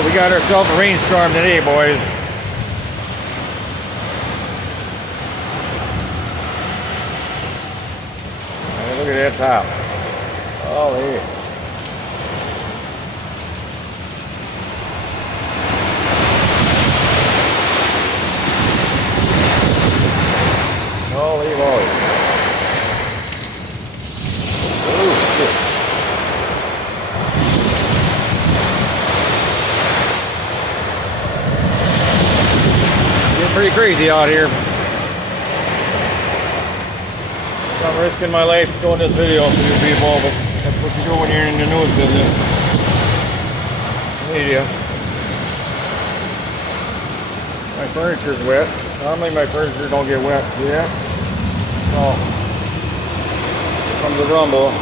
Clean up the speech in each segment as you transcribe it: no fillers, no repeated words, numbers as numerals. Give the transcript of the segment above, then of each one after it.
Well, we got ourselves a rainstorm today, boys. Hey, look at that top. Holy. Holy moly. Oh, shit. Pretty crazy out here. I'm risking my life doing this video for you people, but that's what you do when you're in the news business. Media. My furniture's wet. Normally my furniture don't get wet. See that? So, here comes the rumble.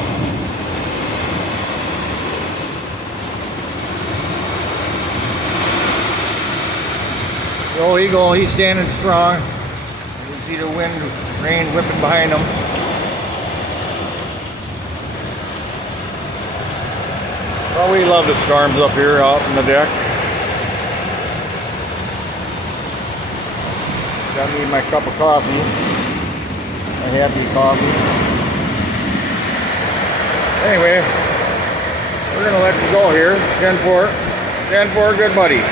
The old eagle, he's standing strong. You can see the wind, rain whipping behind him. Well, we love the storms up here out on the deck. Got me my cup of coffee. My happy coffee. Anyway, we're gonna let you go here. 10-4. 10-4, good buddy.